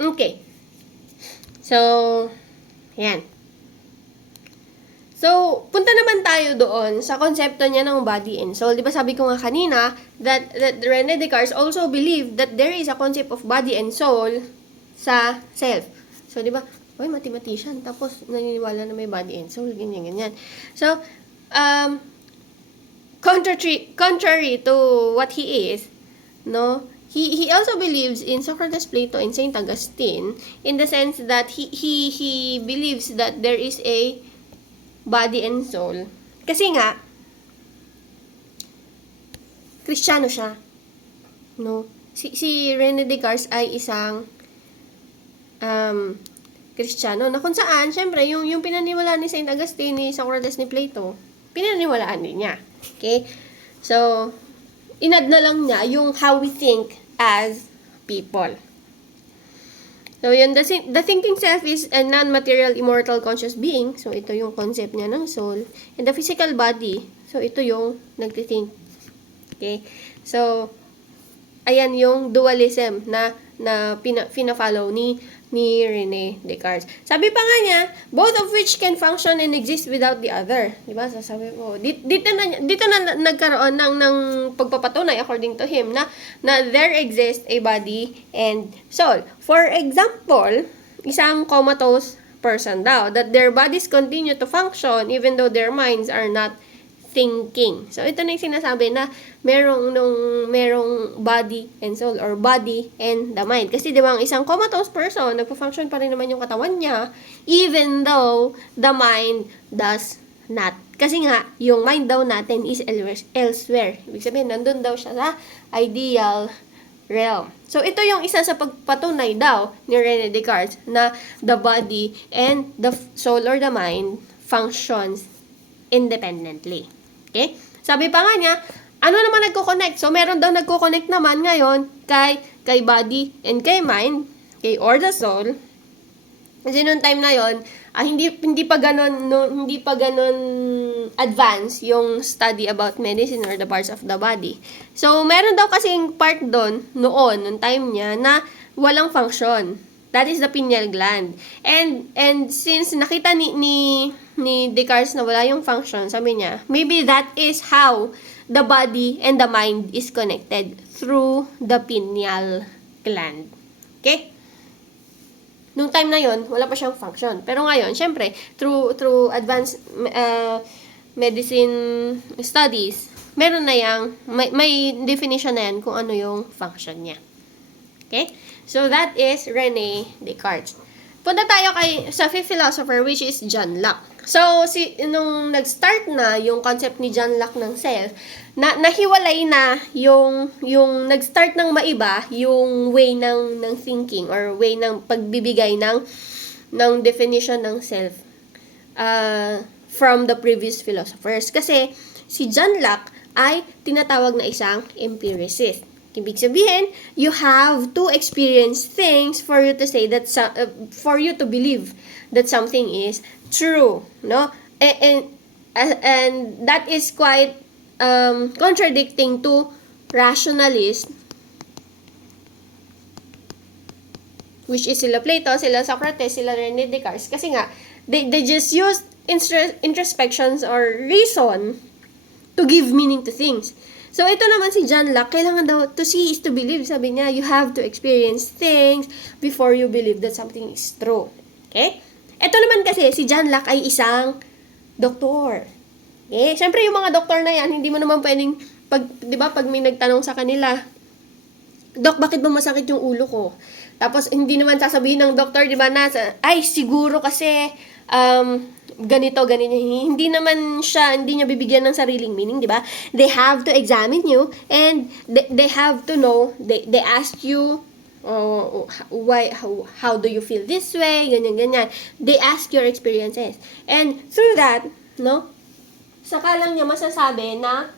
Okay. So, yan. So, punta naman tayo doon sa konsepto niya ng body and soul. Di ba sabi ko nga kanina that Rene Descartes also believed that there is a concept of body and soul sa self. So, di ba, oy, mathematician, tapos naniniwala na may body and soul, ganyan, ganyan. So, contrary to what he is, no, he also believes in Socrates, Plato, and Saint Augustine in the sense that he believes that there is a body and soul. Kasi nga, Kristiyano siya. No? Si Rene Descartes ay isang Kristiyano na kung saan, syempre, yung pinaniwalaan ni Saint Augustine, ni Socrates, ni Plato, pinaniwalaan din niya. Okay? So, inad na lang niya yung how we think as people. So, yun, the thinking self is a non-material, immortal, conscious being. So, ito yung concept niya ng soul. And the physical body, so, ito yung nagtithink. Okay? So, ayan yung dualism na pina-follow ni Rene Descartes. Sabi pa nga niya, both of which can function and exist without the other. Diba? Sasabi ko, dito na nagkaroon ng pagpapatunay according to him na there exists a body and soul. For example, isang comatose person daw, that their bodies continue to function even though their minds are not thinking. So, ito na yung sinasabi na merong body and soul or body and the mind. Kasi di ba ang isang comatose person, nagpo-function pa rin naman yung katawan niya even though the mind does not. Kasi nga, yung mind daw natin is elsewhere. Ibig sabihin, nandun daw siya sa ideal realm. So, ito yung isa sa pagpatunay daw ni Rene Descartes na the body and the soul or the mind functions independently. Okay? Sabi pa nga niya, ano naman nagko-connect? So, meron daw nagko-connect naman ngayon kay body and kay mind, kay or the soul. Kasi noong time na yon, hindi pa ganun advance yung study about medicine or the parts of the body. So, meron daw kasing part doon noong time niya na walang function. That is the pineal gland. And since nakita ni Descartes na wala yung function, sabi niya, maybe that is how the body and the mind is connected through the pineal gland. Okay? Nung time na yon, wala pa siyang function. Pero ngayon, syempre, through advanced medicine studies, meron na yang, may definition na yan kung ano yung function niya. Okay? So, that is Rene Descartes. Punta tayo sa fifth philosopher, which is John Locke. So, nung nag-start na yung concept ni John Locke ng self, nahiwalay na yung nag-start ng maiba, yung way ng thinking or way ng pagbibigay ng definition ng self from the previous philosophers. Kasi, si John Locke ay tinatawag na isang empiricist. Ibig sabihin, you have to experience things for you to say that for you to believe that something is true, no? And that is quite contradicting to rationalists, which is sila Plato, sila Socrates, sila Rene Descartes, kasi nga they just use introspections or reason to give meaning to things. So, ito naman si John Locke, kailangan daw, to see is to believe. Sabi niya, you have to experience things before you believe that something is true. Okay? Ito naman kasi, si John Locke ay isang doktor. Okay? Siyempre, yung mga doktor na yan, hindi mo naman pwedeng, di ba, pag may nagtanong sa kanila, Dok, bakit ba masakit yung ulo ko? Tapos, hindi naman sasabihin ng doktor, di ba, na, ay, siguro kasi, ganito. Hindi niya bibigyan ng sariling meaning, di ba? They have to examine you and they have to know, they ask you, how do you feel this way, ganyan. They ask your experiences. And through that, no, saka lang niya masasabi na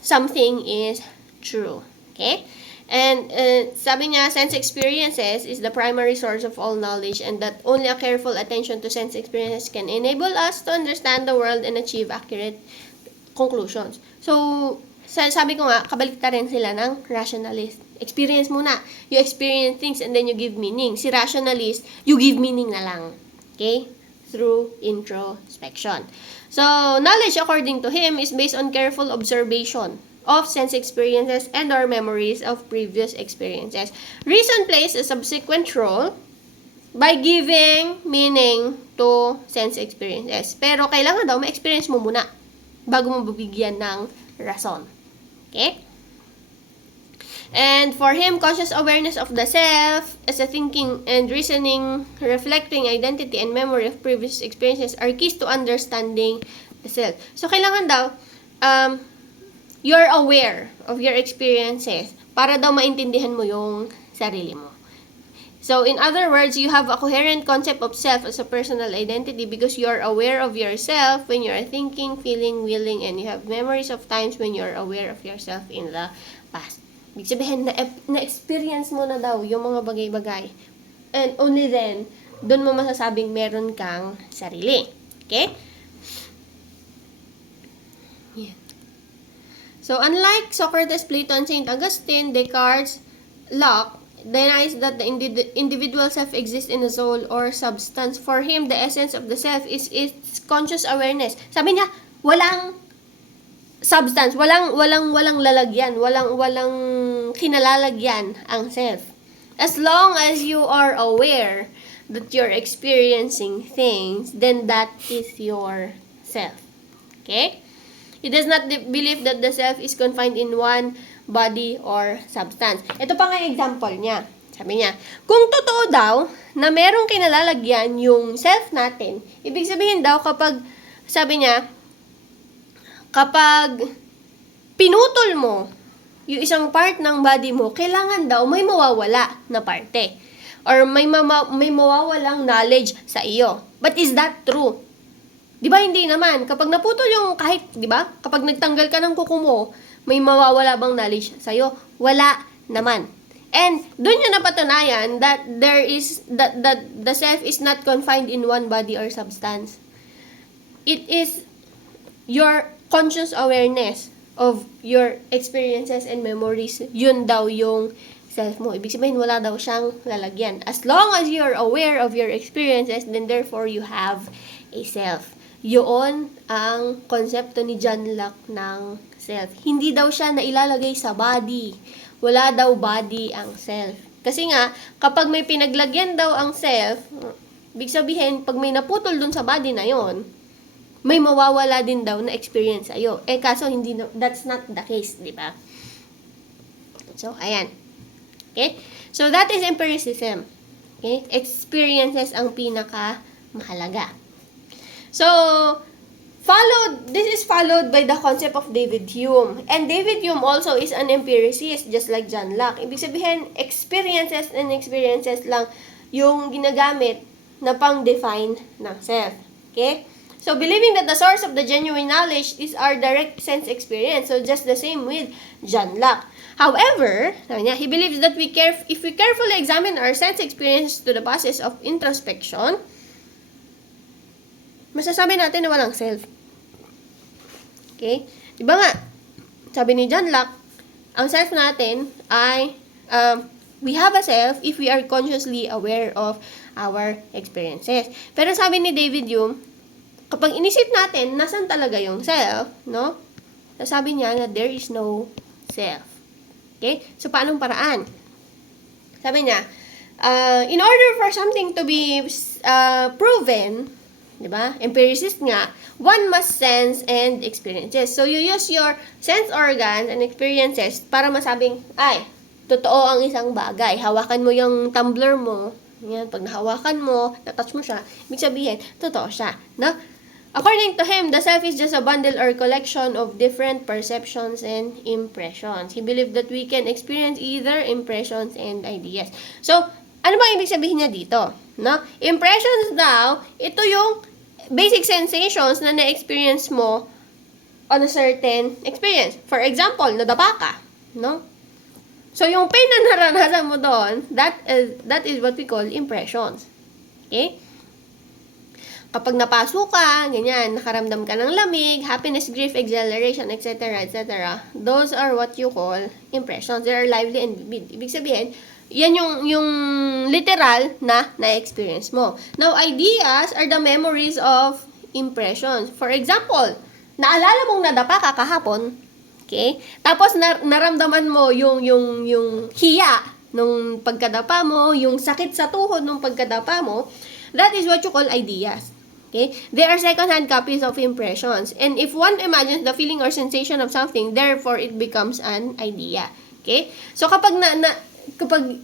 something is true. Okay? And sabi niya, sense experiences is the primary source of all knowledge and that only a careful attention to sense experiences can enable us to understand the world and achieve accurate conclusions. So, sabi ko nga, kabaliktaran sila ng rationalist. Experience muna. You experience things and then you give meaning. Si rationalist, you give meaning na lang. Okay? Through introspection. So, knowledge according to him is based on careful observation of sense experiences and our memories of previous experiences. Reason plays a subsequent role by giving meaning to sense experiences. Pero kailangan daw ma-experience mo muna bago mo bibigyan ng rason. Okay? And for him, conscious awareness of the self as a thinking and reasoning, reflecting identity and memory of previous experiences are keys to understanding the self. So, kailangan daw, you're aware of your experiences para daw maintindihan mo yung sarili mo. So, in other words, you have a coherent concept of self as a personal identity because you're aware of yourself when you're thinking, feeling, willing, and you have memories of times when you're aware of yourself in the past. Ibig sabihin, na-experience mo na daw yung mga bagay-bagay. And only then, doon mo masasabing meron kang sarili. Okay? Yeah. So, unlike Socrates, Plato, and St. Augustine, Descartes, Locke denies that the individual self exists in a soul or substance. For him, the essence of the self is its conscious awareness. Sabi niya, walang substance, walang lalagyan, walang kinalalagyan ang self. As long as you are aware that you're experiencing things, then that is your self. Okay? He does not believe that the self is confined in one body or substance. Ito pa nga example niya. Sabi niya, kung totoo daw na merong kinalalagyan yung self natin, ibig sabihin daw kapag, sabi niya, kapag pinutol mo yung isang part ng body mo, kailangan daw may mawawala na parte. Or may mawawalang knowledge sa iyo. But is that true? Di ba hindi naman? Kapag naputol yung kahit, di ba? Kapag nagtanggal ka ng kuko mo, may mawawala bang knowledge sa iyo? Wala naman. And doon yung napatunayan that the self is not confined in one body or substance. It is your conscious awareness of your experiences and memories. Yun daw yung self mo. Ibig sabihin, wala daw siyang lalagyan. As long as you're aware of your experiences, then therefore you have a self. Yun ang konsepto ni John Locke ng self. Hindi daw siya nailalagay sa body. Wala daw body ang self. Kasi nga, kapag may pinaglagyan daw ang self, ibig sabihin, pag may naputol dun sa body na yon, may mawawala din daw na experience sa'yo. Kaso hindi, that's not the case, di ba? So, ayan. Okay? So, that is empiricism. Okay? Experiences ang pinaka mahalaga. So, this is followed by the concept of David Hume. And David Hume also is an empiricist, just like John Locke. Ibig sabihin, experiences lang yung ginagamit na pang-define ng self. Okay? So, believing that the source of the genuine knowledge is our direct sense experience. So, just the same with John Locke. However, he believes that if we carefully examine our sense experience to the process of introspection, masasabi natin na walang self. Okay? Diba nga, sabi ni John Locke, ang self natin ay, we have a self if we are consciously aware of our experiences. Pero sabi ni David Hume, kapag inisip natin, nasan talaga yung self, no? Sabi niya na there is no self. Okay? So, paanong paraan? Sabi niya, in order for something to be proven, di ba? Empiricist nga, one must sense and experiences. So, you use your sense organs and experiences para masabing, ay, totoo ang isang bagay. Hawakan mo yung tumbler mo. Yan, pag nahawakan mo, natouch mo siya, ibig sabihin, totoo siya. No? According to him, the self is just a bundle or collection of different perceptions and impressions. He believed that we can experience either impressions and ideas. So, ano bang ibig sabihin niya dito? No? Impressions daw, ito yung basic sensations na na-experience mo on a certain experience. For example, nadapa ka. No? So, yung pain na naranasan mo doon, that is what we call impressions. Okay? Kapag napaso ka, ganyan, nakaramdam ka ng lamig, happiness, grief, exhilaration, etc., etc. Those are what you call impressions. They are lively and vivid. Ibig sabihin, yan yung literal na experience mo. Now, ideas are the memories of impressions. For example, naalala mong nadapa ka kahapon, okay? Tapos naramdaman mo yung hiya nung pagkadapa mo, yung sakit sa tuhod nung pagkadapa mo. That is what you call ideas. Okay? They are second-hand copies of impressions. And if one imagines the feeling or sensation of something, therefore it becomes an idea. Okay? So kapag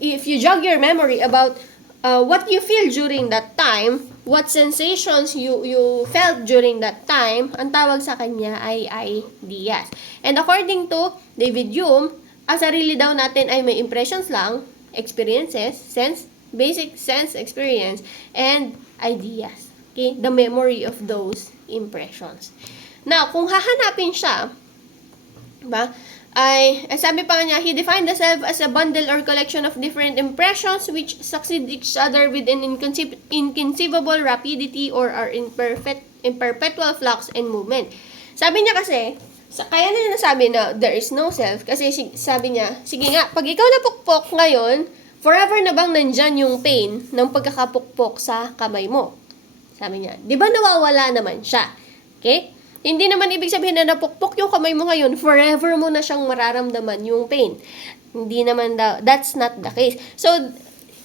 if you jog your memory about what you feel during that time, what sensations you felt during that time, ang tawag sa kanya ay ideas. And according to David Hume, ang sarili daw natin ay may impressions lang, experiences, basic sense experience, and ideas. Okay? The memory of those impressions. Now, kung hahanapin siya, diba, sabi pa niya, he defined the self as a bundle or collection of different impressions which succeed each other with an inconceivable rapidity or are in perpetual flux and movement. Sabi niya kasi, kaya na nasabi na there is no self kasi sabi niya, sige nga, pag ikaw napukpok ngayon, forever na bang nandyan yung pain ng pagkakapukpok sa kamay mo? Sabi niya, di ba nawawala naman siya? Okay? Hindi naman ibig sabihin na napukpok yung kamay mo ngayon, forever mo na siyang mararamdaman yung pain. Hindi naman daw, that's not the case. So,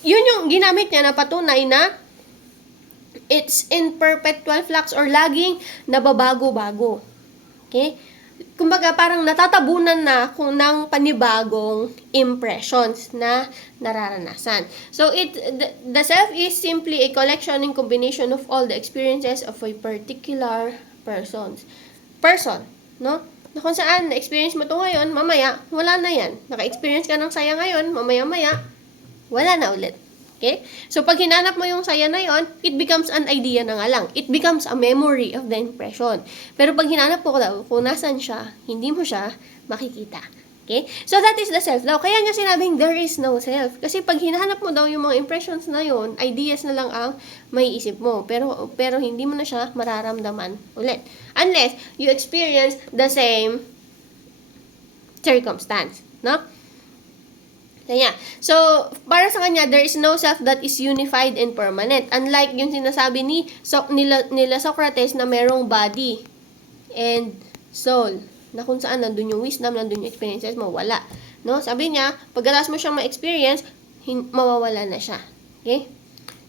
yun yung ginamit niya na patunay na it's in perpetual flux or laging nababago-bago. Okay? Kumbaga, parang natatabunan na kung ng panibagong impressions na nararanasan. So, the self is simply a collection and combination of all the experiences of a particular person, no? Na kung saan, na-experience mo to ngayon, mamaya, wala na yan. Naka-experience ka ng saya ngayon, mamaya-maya, wala na ulit. Okay? So, pag hinanap mo yung saya na yon, it becomes an idea na nga lang. It becomes a memory of the impression. Pero pag hinanap mo daw, kung nasan siya, hindi mo siya makikita. Okay? So, that is the self daw. Kaya niya sinabing, there is no self. Kasi pag hinahanap mo daw yung mga impressions na yon, ideas na lang ang may isip mo. Pero hindi mo na siya mararamdaman ulit. Unless you experience the same circumstance. No? Kaya, so, para sa kanya, there is no self that is unified and permanent. Unlike yung sinasabi nila Socrates na merong body and soul. Na kung saan nandun yung wisdom, nandun yung experiences mo, wala. No? Sabi niya, pagkatapos mo siyang ma-experience, mawawala na siya. Okay?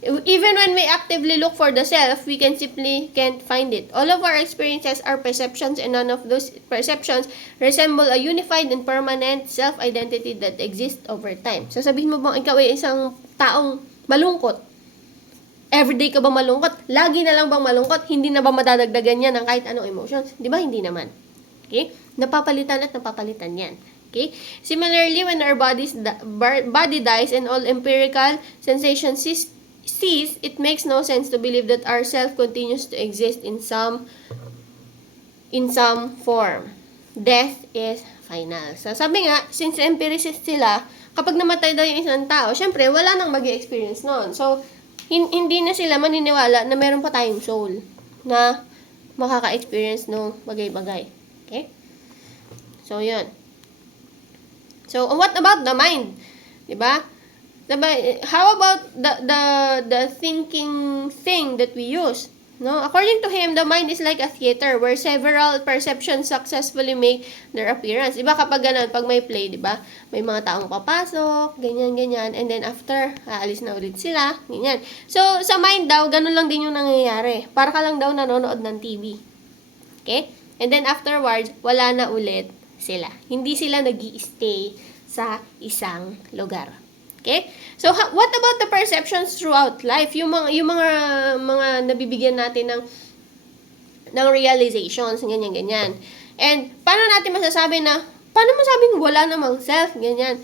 Even when we actively look for the self, we can't find it. All of our experiences are perceptions and none of those perceptions resemble a unified and permanent self-identity that exists over time. So, sabihin mo bang ikaw ay isang taong malungkot? Everyday ka ba malungkot? Lagi na lang bang malungkot? Hindi na ba madadagdagan yan ng kahit anong emotions? Di ba? Hindi naman. Okay? Napapalitan at napapalitan yan. Okay? Similarly, when our body dies and all empirical sensations cease, it makes no sense to believe that our self continues to exist in some form. Death is final. So, sabi nga, since empiricist sila, kapag namatay daw yung isang tao, syempre, wala nang mag-experience noon. So, hindi na sila maniniwala na meron pa tayong soul na makaka-experience ng bagay-bagay. Okay? So, yun. So, what about the mind? Diba? How about the thinking thing that we use? No? According to him, the mind is like a theater where several perceptions successfully make their appearance. Diba kapag ganun, pag may play, diba? May mga taong papasok, ganyan, and then after, aalis na ulit sila, ganyan. So, sa mind daw, ganun lang din yung nangyayari. Para ka lang daw nanonood ng TV. Okay? And then afterwards, wala na ulit sila. Hindi sila nag-i-stay sa isang lugar. Okay? So, what about the perceptions throughout life? Yung mga nabibigyan natin ng realizations, ganyan. And, paano natin masasabi paano masabing wala namang self, ganyan?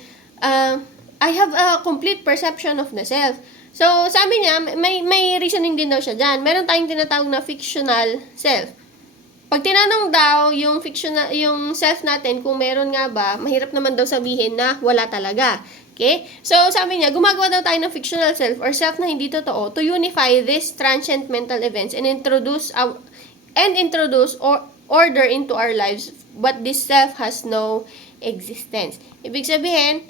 I have a complete perception of the self. So, sabi niya, may reasoning din daw siya dyan. Meron tayong tinatawag na fictional self. Pag tinanong daw yung self natin kung meron nga ba, mahirap naman daw sabihin na wala talaga. Okay? So, sabi niya, gumagawa daw tayo ng fictional self or self na hindi totoo to unify these transient mental events and introduce order into our lives, but this self has no existence. Ibig sabihin,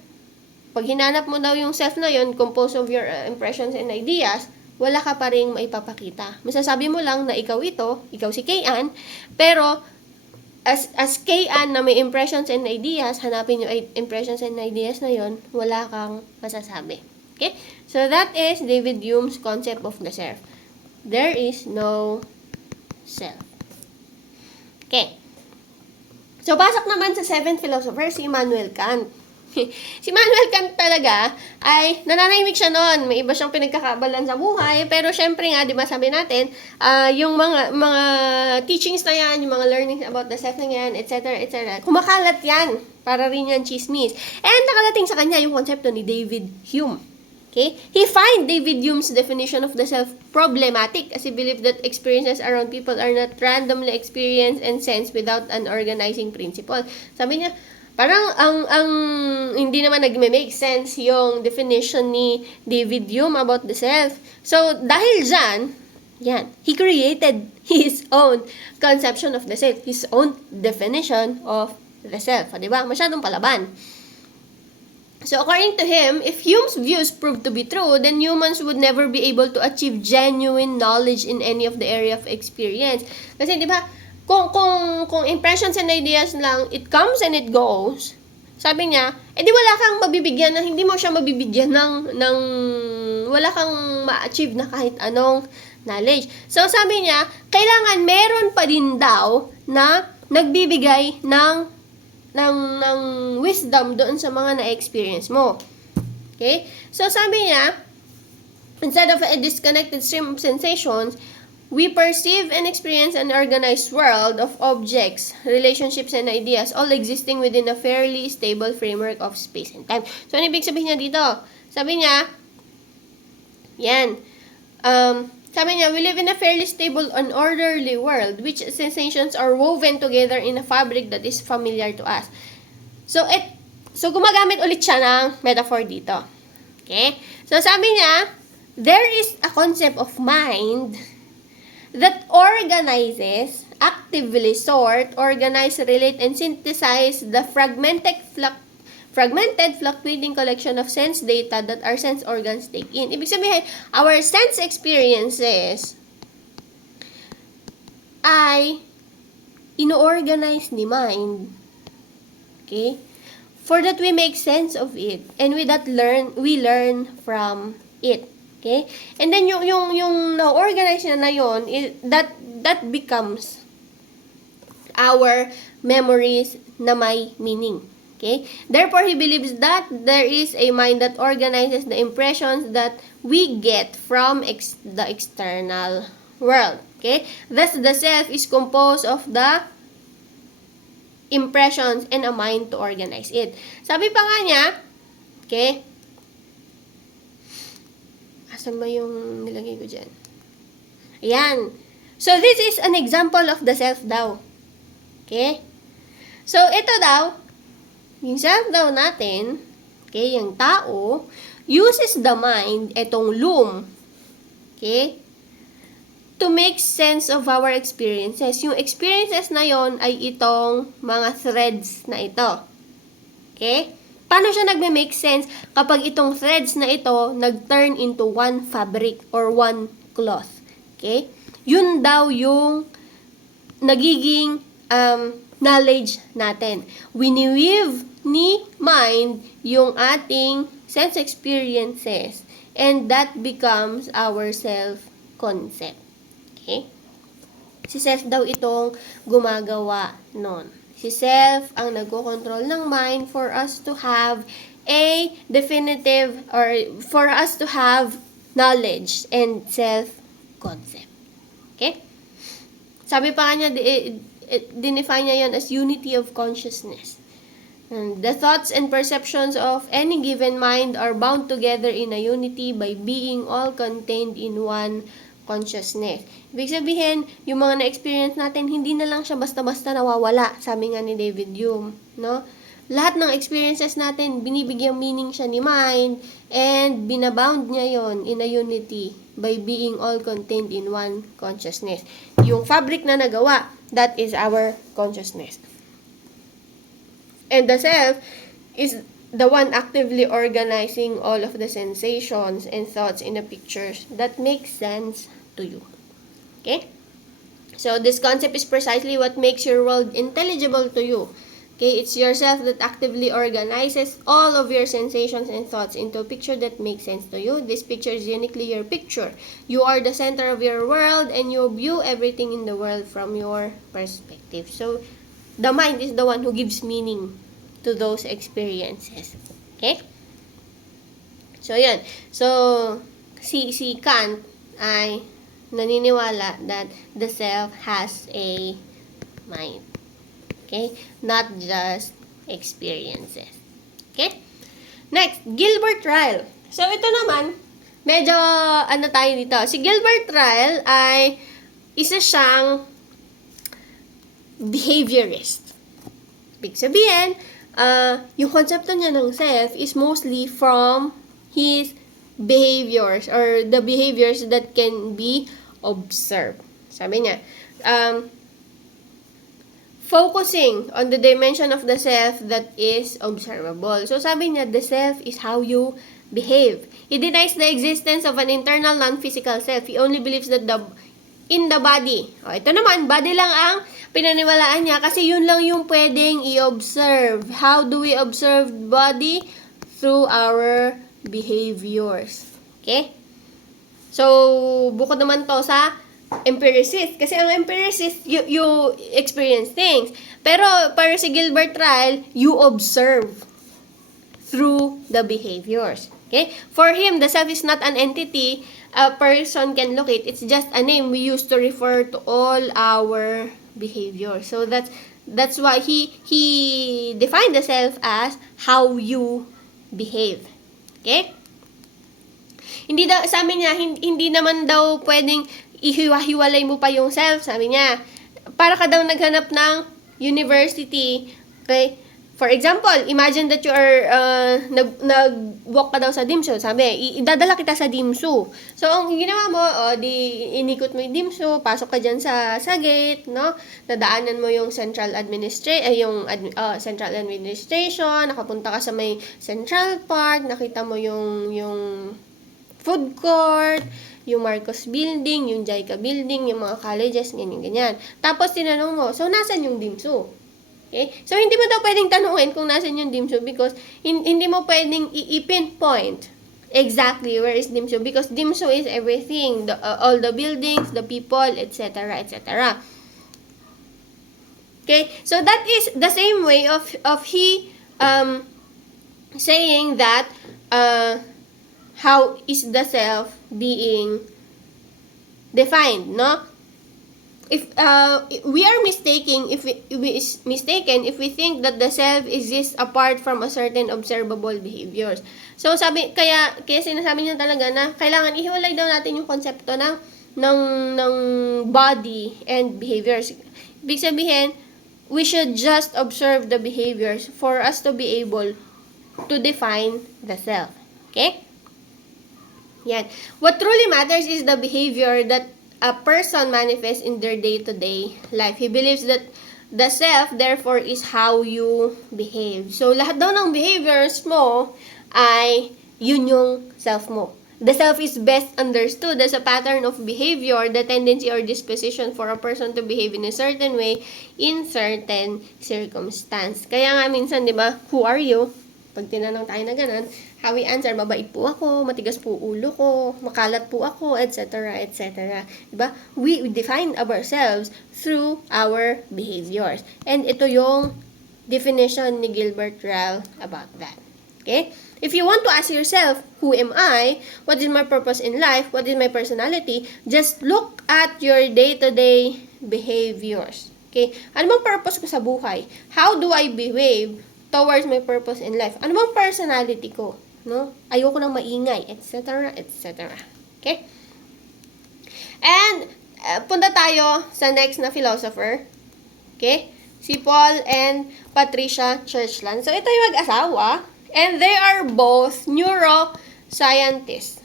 pag hinanap mo daw yung self na yun, composed of your impressions and ideas, wala ka pa rin maipapakita. Masasabi mo lang na ikaw ito, ikaw si Kayan, pero as Kayan na may impressions and ideas, hanapin yung impressions and ideas na yon, wala kang masasabi. Okay? So that is David Hume's concept of the self. There is no self. Okay. So pasok naman sa seventh philosopher, si Immanuel Kant. Si Immanuel Kant talaga ay nananahimik siya noon. May iba siyang pinagkakabalan sa buhay. Pero syempre nga, di ba sabi natin, yung mga teachings na yan, yung mga learnings about the self na yan, etc., etc., kumakalat yan. Para rin yan chismis. And nakalating sa kanya yung konsepto ni David Hume. Okay? He find David Hume's definition of the self problematic as he believed that experiences around people are not randomly experienced and sensed without an organizing principle. Sabi niya, parang ang hindi naman nagme-make sense yung definition ni David Hume about the self. So, dahil dyan, yan, he created his own conception of the self, his own definition of the self. Diba? Masyadong palaban. So, according to him, if Hume's views proved to be true, then humans would never be able to achieve genuine knowledge in any of the area of experience. Kasi, di ba, kung impressions and ideas lang, it comes and it goes, sabi niya, edi wala kang mabibigyan na, hindi mo siya mabibigyan ng wala kang ma-achieve na kahit anong knowledge. So, sabi niya, kailangan meron pa din daw na nagbibigay ng wisdom doon sa mga na-experience mo. Okay? So, sabi niya, instead of a disconnected stream of sensations, we perceive and experience an organized world of objects, relationships, and ideas, all existing within a fairly stable framework of space and time. So, ano ibig sabihin niya dito? Sabi niya, yan, sabi niya, we live in a fairly stable and orderly world, which sensations are woven together in a fabric that is familiar to us. So, gumagamit ulit siya ng metaphor dito. Okay? So, sabi niya, there is a concept of mind that organizes, actively sort, organize, relate, and synthesize the fragmented, fluctuating collection of sense data that our sense organs take in. Ibig sabihin, our sense experiences ay ino-organize ni mind. Okay? For that we make sense of it, and with that we learn from it. Okay? And then yung na-organize na yon, that becomes our memories na may meaning. Okay? Therefore, he believes that there is a mind that organizes the impressions that we get from the external world. Okay? Thus, the self is composed of the impressions and a mind to organize it. Sabi pa nga niya, okay, asan ba yung nilagay ko dyan? Ayan. So, this is an example of the self daw. Okay? So, ito daw, yung self daw natin, okay, yung tao, uses the mind, etong loom, okay, to make sense of our experiences. Yung experiences na yon ay itong mga threads na ito. Okay? Paano siya nagme-make sense kapag itong threads na ito nag-turn into one fabric or one cloth? Okay? Yun daw yung nagiging knowledge natin. Wini-weave ni mind yung ating sense experiences, and that becomes our self-concept. Okay? Si self daw itong gumagawa nun. Si self ang nagko-control ng mind for us to have a definitive or for us to have knowledge and self-concept. Okay? Sabi pa niya, dinefine niya yan as unity of consciousness. And the thoughts and perceptions of any given mind are bound together in a unity by being all contained in one consciousness. Ibig sabihin, yung mga na-experience natin, hindi na lang siya basta-basta nawawala, sabi nga ni David Hume, no? lahat ng experiences natin, binibigyang meaning siya ni mind, and binabound niya yon in a unity by being all contained in one consciousness. Yung fabric na nagawa, that is our consciousness. And the self is the one actively organizing all of the sensations and thoughts in the pictures that make sense to you. Okay? So, this concept is precisely what makes your world intelligible to you. Okay, it's yourself that actively organizes all of your sensations and thoughts into a picture that makes sense to you. This picture is uniquely your picture. You are the center of your world and you view everything in the world from your perspective. So, the mind is the one who gives meaning to those experiences. Okay? So, yan. So, si Kant ay naniniwala that the self has a mind. Okay? Not just experiences. Okay? Next, Gilbert Ryle. So, ito naman, medyo tayo dito. Si Gilbert Ryle ay isa siyang behaviorist. Ibig sabihin, yung konsepto niya ng self is mostly from his behaviors or the behaviors that can be observed. Sabi niya, focusing on the dimension of the self that is observable. So, sabi niya, the self is how you behave. He denies the existence of an internal non-physical self. He only believes that in the body. O, ito naman, body lang ang pinaniwalaan niya kasi yun lang yung pwedeng i-observe. How do we observe body? Through our behaviors. Okay? So, bukod naman to sa empiricist. Kasi ang empiricist, you experience things. Pero, para si Gilbert Ryle, you observe through the behaviors. Okay? For him, the self is not an entity a person can locate. It's just a name we use to refer to all our behaviors. So, that's why he defined the self as how you behave. Okay? Sabi niya, hindi naman daw pwedeng ihiwa-hiwalay mo pa yung self, sabi niya. Para ka daw naghanap ng university. Okay? For example, imagine that you are, nag-walk ka daw sa dimsu. Sabi, idadala kita sa dimsu. So, ang ginawa mo, inikot mo yung dimsu, pasok ka dyan sa gate, no? Nadaanan mo yung central administration, nakapunta ka sa may Central Park, nakita mo yung food court, yung Marcos Building, yung JICA Building, yung mga colleges, ganyan. Tapos, tinanong mo, so, nasan yung dimsu? Okay? So, hindi mo daw pwedeng tanungin kung nasan yung dimsu because hindi mo pwedeng i-pinpoint exactly where is dimsu because dimsu is everything, all the buildings, the people, etc., etc. Okay? So, that is the same way of he saying that how is the self being defined, no? If we are mistaken if we think that the self exists apart from a certain observable behaviors. So kaya sinasabi niya talaga na kailangan ihiwalay daw natin yung konsepto ng body and behaviors. Ibig sabihin, we should just observe the behaviors for us to be able to define the self. Okay? Yan. What truly matters is the behavior that a person manifests in their day-to-day life. He believes that the self, therefore, is how you behave. So, lahat daw ng behaviors mo ay yun yung self mo. The self is best understood as a pattern of behavior, the tendency or disposition for a person to behave in a certain way in certain circumstance. Kaya nga minsan, di ba, who are you? Pag tinanong tayo na ganun, how we answer, mabait po ako, matigas po ulo ko, makalat po ako, etc., etc. Diba? We define ourselves through our behaviors. And ito yung definition ni Gilbert Ryle about that. Okay? If you want to ask yourself, who am I? What is my purpose in life? What is my personality? Just look at your day-to-day behaviors. Okay? Ano bang purpose ko sa buhay? How do I behave towards my purpose in life? Ano bang personality ko? No? Ayoko nang maingay, etc., etc. Okay? And, punta tayo sa next na philosopher. Okay? Si Paul and Patricia Churchland. So, ito yung mag-asawa. And they are both neuroscientists.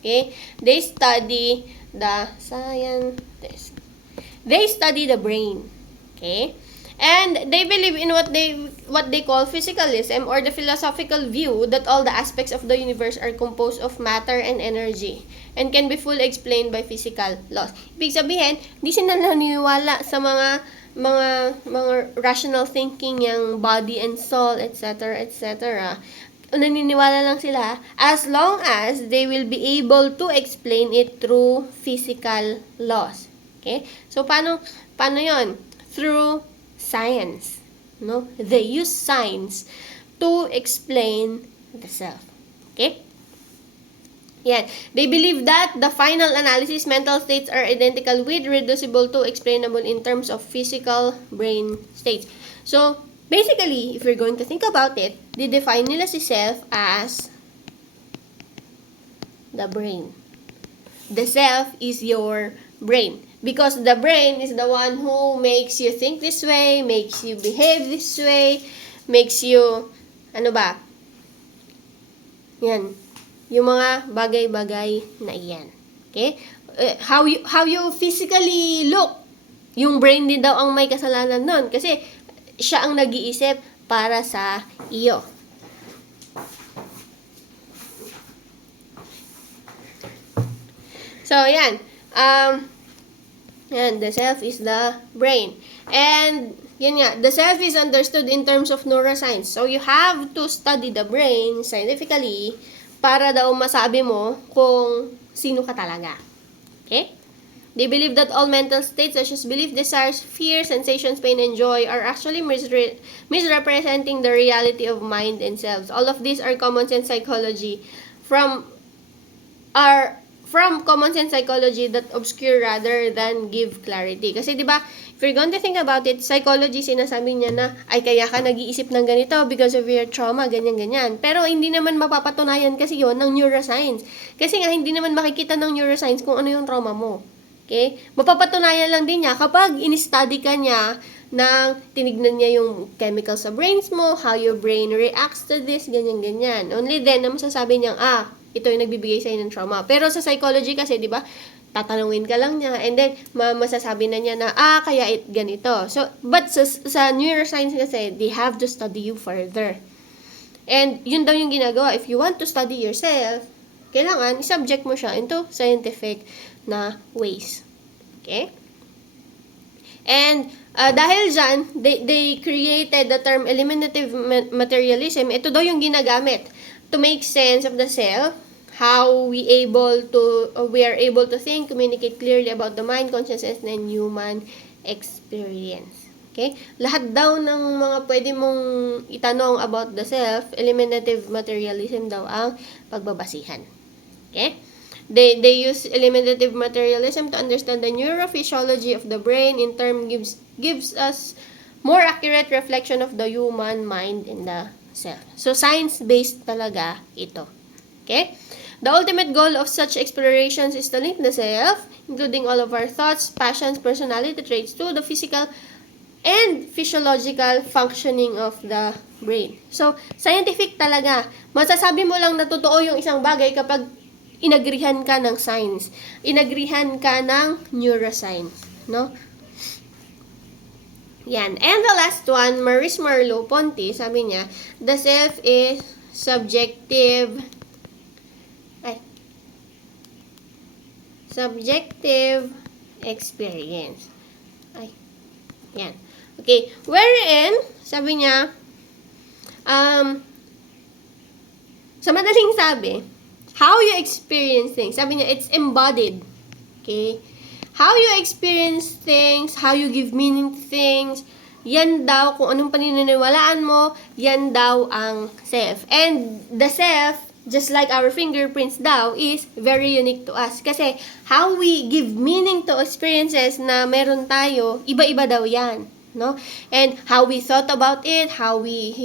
Okay? They study the scientist. They study the brain. Okay? And they believe in what they call physicalism, or the philosophical view that all the aspects of the universe are composed of matter and energy and can be fully explained by physical laws. Ibig sabihin, di sila naniniwala sa mga rational thinking, yung body and soul, etc., etc. Naniniwala lang sila as long as they will be able to explain it through physical laws. Okay? So, paano yon? Through science. No? They use science to explain the self. Okay? Yan. They believe that the final analysis mental states are identical with reducible to explainable in terms of physical brain states. So, basically, if you're going to think about it, they define nila si self as the brain. The self is your brain. Because the brain is the one who makes you think this way, makes you behave this way, makes you, yan. Yung mga bagay-bagay na iyan. Okay? How you physically look, yung brain din daw ang may kasalanan nun. Kasi, siya ang nag-iisip para sa iyo. So, yan. Yan, the self is the brain. And, yan nga, the self is understood in terms of neuroscience. So, you have to study the brain scientifically para daw masabi mo kung sino ka talaga. Okay? They believe that all mental states such as belief, desires, fear, sensations, pain, and joy are actually misrepresenting the reality of mind and selves. All of these are common sense psychology from common sense psychology that obscure rather than give clarity. Kasi 'di ba, if you're going to think about it, psychology sinasabi niya na ay kaya ka nag-iisip ng ganito because of your trauma, ganyan-ganyan. Pero hindi naman mapapatunayan kasi 'yon ng neuroscience. Kasi nga hindi naman makikita ng neuroscience kung ano yung trauma mo. Okay? Mapapatunayan lang din niya kapag in-study ka niya nang tinignan niya yung chemicals sa brains mo, how your brain reacts to this, ganyan-ganyan. Only then na masasabi niya, ito yung nagbibigay sa'yo ng trauma. Pero sa psychology kasi, di ba, tatanungin ka lang niya, and then, masasabi na niya na, kaya ganito. So, but sa neuroscience kasi, they have to study you further. And, yun daw yung ginagawa. If you want to study yourself, kailangan, i-subject mo siya into scientific na ways. Okay? And, dahil dyan, they created the term eliminative materialism. Ito daw yung ginagamit to make sense of the self, how we are able to think, communicate clearly about the mind, consciousness, and human experience. Okay? Lahat daw ng mga pwede mong itanong about the self, eliminative materialism daw ang pagbabasihan. Okay? They use eliminative materialism to understand the neurophysiology of the brain. In turn, gives us more accurate reflection of the human mind and the self. So, science-based talaga ito. Okay? The ultimate goal of such explorations is to link the self, including all of our thoughts, passions, personality traits, to the physical and physiological functioning of the brain. So, scientific talaga. Masasabi mo lang na totoo yung isang bagay kapag inagrihan ka ng science. Inagrihan ka ng neuroscience. No? Yan. And the last one, Maurice Merleau-Ponty, sabi niya, the self is subjective experience. Yan. Okay. Wherein, sabi niya, sa madaling sabi, how you experience things. Sabi niya, it's embodied. Okay? How you experience things, how you give meaning to things, yan daw, kung anong paniniwalaan mo, yan daw ang self. And the self, just like our fingerprints daw, is very unique to us. Kasi, how we give meaning to experiences na meron tayo, iba-iba daw yan. No? And how we thought about it, how we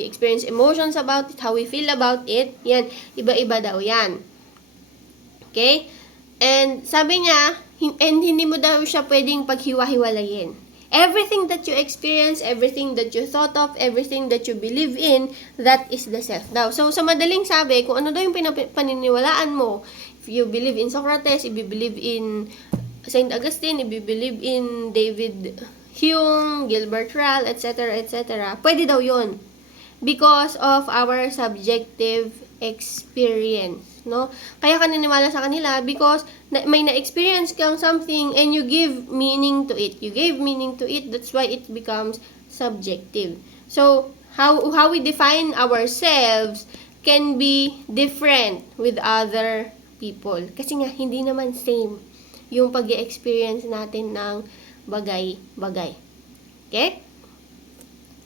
experience emotions about it, how we feel about it, yan, iba-iba daw yan. Okay? And sabi niya, and hindi mo daw siya pwedeng paghiwa-hiwalayin. Everything that you experience, everything that you thought of, everything that you believe in, that is the self daw. So, sa madaling sabi, kung ano daw yung paniniwalaan mo, if you believe in Socrates, if you believe in Saint Augustine, if you believe in David Hume, Gilbert Ryle, etc., etc., pwede daw yun. Because of our subjective experience, no? Kaya ka naniniwala sa kanila because may na-experience kang something and you give meaning to it. You gave meaning to it, that's why it becomes subjective. So, how we define ourselves can be different with other people. Kasi nga, hindi naman same yung pag-experience natin ng bagay-bagay. Okay?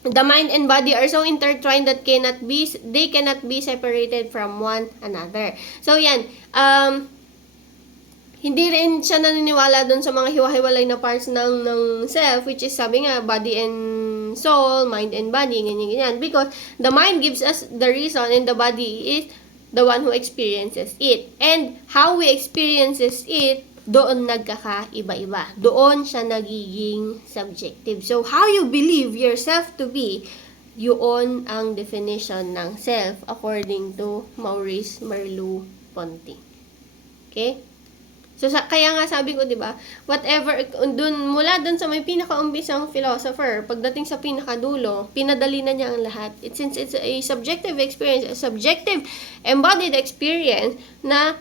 The mind and body are so intertwined that they cannot be separated from one another. So, yan. Hindi rin siya naniniwala dun sa mga hiwa-hiwalay na parts ng self, which is sabi nga, body and soul, mind and body, ganyan. Because the mind gives us the reason and the body is the one who experiences it. And how we experiences it, doon nagkakaiba-iba. Doon siya nagiging subjective. So, how you believe yourself to be, yun ang definition ng self according to Maurice Merleau-Ponty. Okay? So, kaya nga sabi ko, di ba, whatever, mula dun sa may pinaka-umbisang philosopher, pagdating sa pinakadulo, pinadali na niya ang lahat. Since it's a subjective experience, a subjective embodied experience na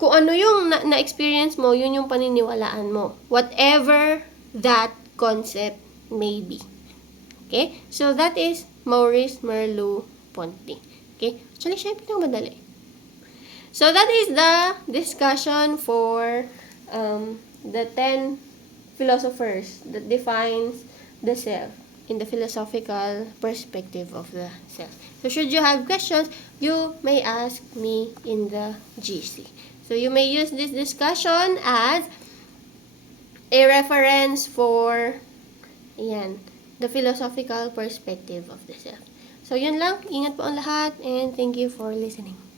kung ano yung na-experience mo, yun yung paniniwalaan mo. Whatever that concept may be. Okay? So, that is Maurice Merleau-Ponty. Okay? Actually, siya yung pinakamadali. So, that is the discussion for the 10 philosophers that defines the self in the philosophical perspective of the self. So, should you have questions, you may ask me in the GC. So, you may use this discussion as a reference for the philosophical perspective of the self. So, yun lang. Ingat po ang lahat and thank you for listening.